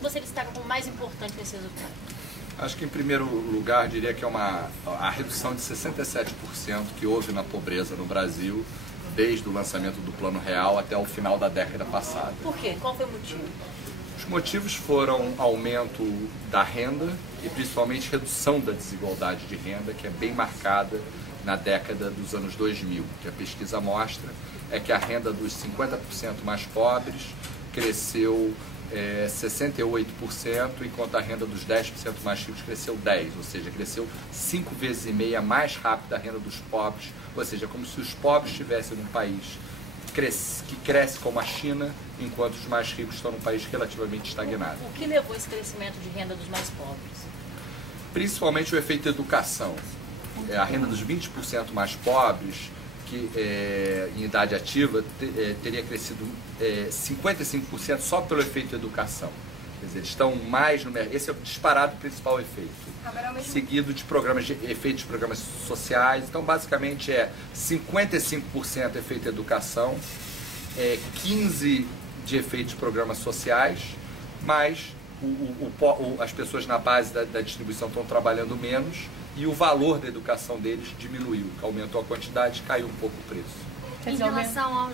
que você destaca como mais importante nesse resultado? Acho que, em primeiro lugar, diria que é a redução de 67% que houve na pobreza no Brasil desde o lançamento do Plano Real até o final da década passada. Por quê? Qual foi o motivo? Os motivos foram aumento da renda e principalmente redução da desigualdade de renda, que é bem marcada na década dos anos 2000. O que a pesquisa mostra é que a renda dos 50% mais pobres cresceu 68%, enquanto a renda dos 10% mais ricos cresceu 10%, ou seja, cresceu 5,5 vezes mais rápido a renda dos pobres, ou seja, como se os pobres estivessem num país que cresce como a China, enquanto os mais ricos estão num país relativamente estagnado. O que levou esse crescimento de renda dos mais pobres? Principalmente o efeito educação. A renda dos 20% mais pobres, que em idade ativa, teria crescido 55% só pelo efeito educação. Quer dizer, eles estão mais no mercado. Esse é o disparado principal efeito. Seguido de efeitos de programas sociais. Então, basicamente, 55% efeito educação, 15% de efeitos de programas sociais, mas as pessoas na base da distribuição estão trabalhando menos e o valor da educação deles diminuiu, aumentou a quantidade e caiu um pouco o preço. Em relação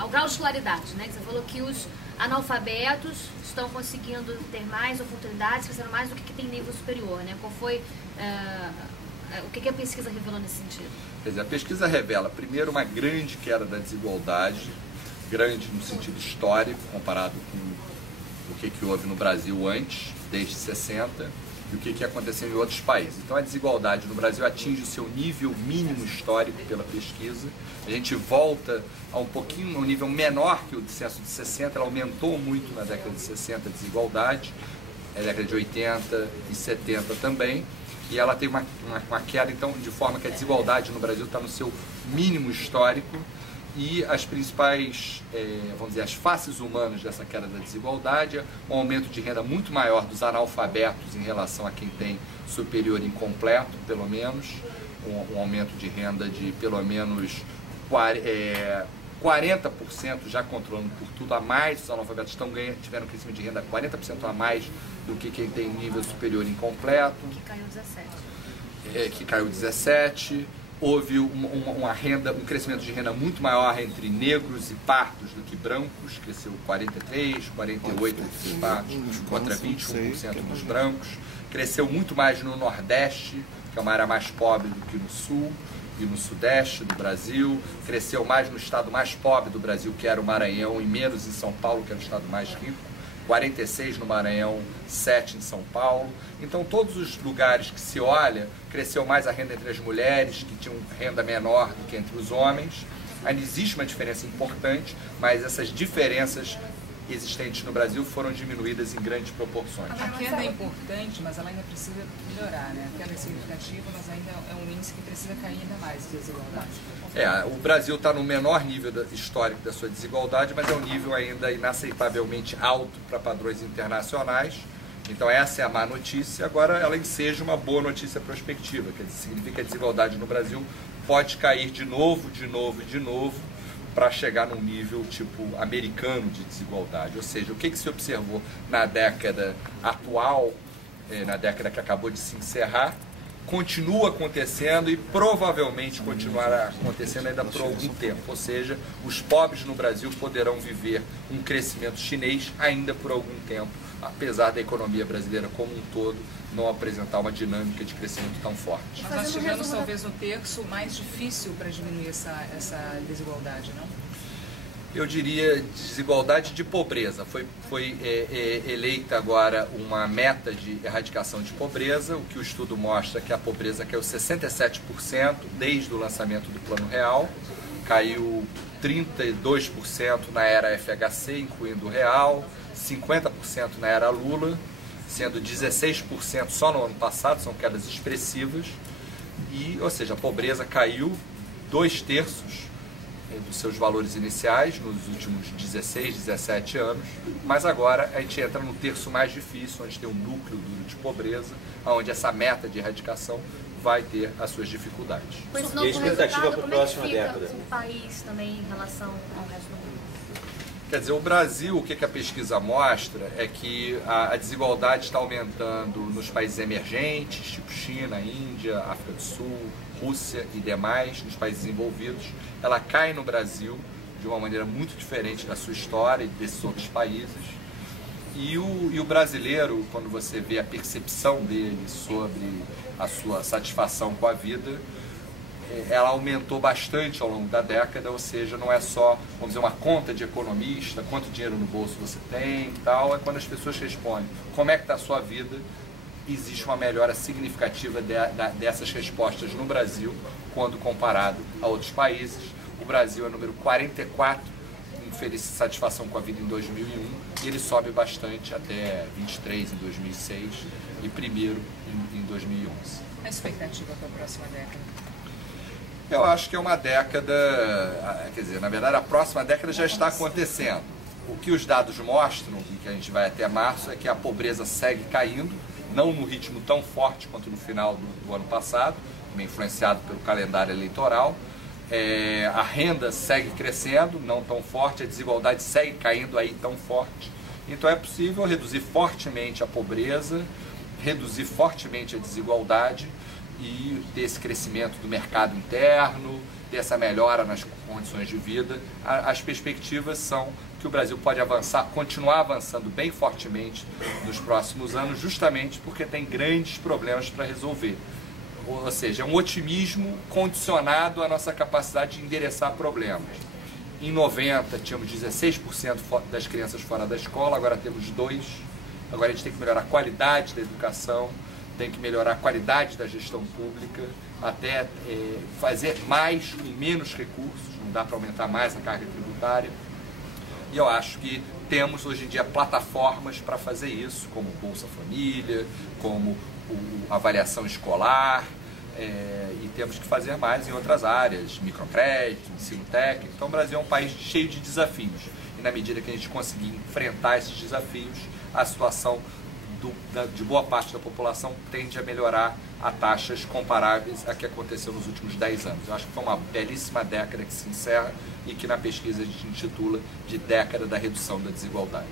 ao grau de escolaridade, né? Você falou que os analfabetos estão conseguindo ter mais oportunidades, crescendo mais do que tem nível superior, né? Qual foi, o que a pesquisa revelou nesse sentido? Quer dizer, a pesquisa revela, primeiro, uma grande queda da desigualdade, grande no sentido histórico, comparado com o que houve no Brasil antes, desde 60, e o que aconteceu em outros países. Então a desigualdade no Brasil atinge o seu nível mínimo histórico pela pesquisa. A gente volta a um nível menor que o do censo de 60, ela aumentou muito na década de 60 a desigualdade, na década de 80 e 70 também, e ela tem uma queda, então, de forma que a desigualdade no Brasil está no seu mínimo histórico, e as principais, vamos dizer, as faces humanas dessa queda da desigualdade, um aumento de renda muito maior dos analfabetos em relação a quem tem superior incompleto, pelo menos, um aumento de renda de pelo menos 40%, já controlando por tudo, a mais os analfabetos tiveram um crescimento de renda 40% a mais do que quem tem nível superior incompleto. Que caiu 17%. Que caiu 17%. Houve um crescimento de renda muito maior entre negros e pardos do que brancos, cresceu 43%, 48% entre os pardos, contra 21% dos brancos. Cresceu muito mais no Nordeste, que é uma área mais pobre do que no Sul e no Sudeste do Brasil. Cresceu mais no estado mais pobre do Brasil, que era o Maranhão, e menos em São Paulo, que era o estado mais rico. 46 no Maranhão, 7 em São Paulo. Então, todos os lugares que se olha, cresceu mais a renda entre as mulheres, que tinham renda menor do que entre os homens. Ainda existe uma diferença importante, mas essas diferenças existentes no Brasil foram diminuídas em grandes proporções. A queda é importante, mas ela ainda precisa melhorar, né? A queda é significativa, mas ainda é um índice que precisa cair ainda mais de desigualdade. O Brasil está no menor nível histórico da sua desigualdade, mas é um nível ainda inaceitavelmente alto para padrões internacionais. Então essa é a má notícia. Agora ela enseja uma boa notícia prospectiva, que significa que a desigualdade no Brasil pode cair de novo, para chegar num nível tipo americano de desigualdade. Ou seja, o que se observou na década atual, na década que acabou de se encerrar, continua acontecendo e provavelmente continuará acontecendo ainda por algum tempo. Ou seja, os pobres no Brasil poderão viver um crescimento chinês ainda por algum tempo, apesar da economia brasileira como um todo não apresentar uma dinâmica de crescimento tão forte. Mas nós tivemos talvez um terço mais difícil para diminuir essa desigualdade, não? Eu diria desigualdade de pobreza. Foi eleita agora uma meta de erradicação de pobreza, o que o estudo mostra que a pobreza caiu 67% desde o lançamento do Plano Real, caiu 32% na era FHC, incluindo o Real, 50% na era Lula, sendo 16% só no ano passado, são quedas expressivas, ou seja, a pobreza caiu 2/3 dos seus valores iniciais nos últimos 16, 17 anos, mas agora a gente entra no terço mais difícil, onde tem um núcleo duro de pobreza, onde essa meta de erradicação vai ter as suas dificuldades. E a expectativa para a próxima década? O país também em relação ao resto do mundo. Quer dizer, o Brasil, o que a pesquisa mostra é que a desigualdade está aumentando nos países emergentes, tipo China, Índia, África do Sul, Rússia e demais, nos países desenvolvidos. Ela cai no Brasil de uma maneira muito diferente da sua história e desses outros países. E o brasileiro, quando você vê a percepção dele sobre a sua satisfação com a vida, ela aumentou bastante ao longo da década, ou seja, não é só, vamos dizer, uma conta de economista, quanto dinheiro no bolso você tem e tal, é quando as pessoas respondem como é que está a sua vida, existe uma melhora significativa dessas respostas no Brasil, quando comparado a outros países. O Brasil é número 44 em satisfação com a vida em 2001, e ele sobe bastante até 23 em 2006 e primeiro em 2011. A expectativa para a próxima década? Eu acho que é uma década, quer dizer, na verdade a próxima década já está acontecendo. O que os dados mostram, e que a gente vai até março, é que a pobreza segue caindo, não no ritmo tão forte quanto no final do ano passado, também influenciado pelo calendário eleitoral. A renda segue crescendo, não tão forte, a desigualdade segue caindo aí tão forte. Então é possível reduzir fortemente a pobreza, reduzir fortemente a desigualdade, e desse crescimento do mercado interno, dessa melhora nas condições de vida. As perspectivas são que o Brasil pode avançar, continuar avançando bem fortemente nos próximos anos, justamente porque tem grandes problemas para resolver. Ou seja, é um otimismo condicionado à nossa capacidade de endereçar problemas. Em 90 tínhamos 16% das crianças fora da escola, agora temos 2%. Agora a gente tem que melhorar a qualidade da educação, tem que melhorar a qualidade da gestão pública, até fazer mais com menos recursos, não dá para aumentar mais a carga tributária. E eu acho que temos hoje em dia plataformas para fazer isso, como Bolsa Família, como a avaliação escolar, e temos que fazer mais em outras áreas, microcrédito, ensino técnico. Então o Brasil é um país cheio de desafios, e na medida que a gente conseguir enfrentar esses desafios, a situação de boa parte da população tende a melhorar a taxas comparáveis a que aconteceu nos últimos 10 anos. Eu acho que foi uma belíssima década que se encerra e que na pesquisa a gente intitula de década da redução da desigualdade.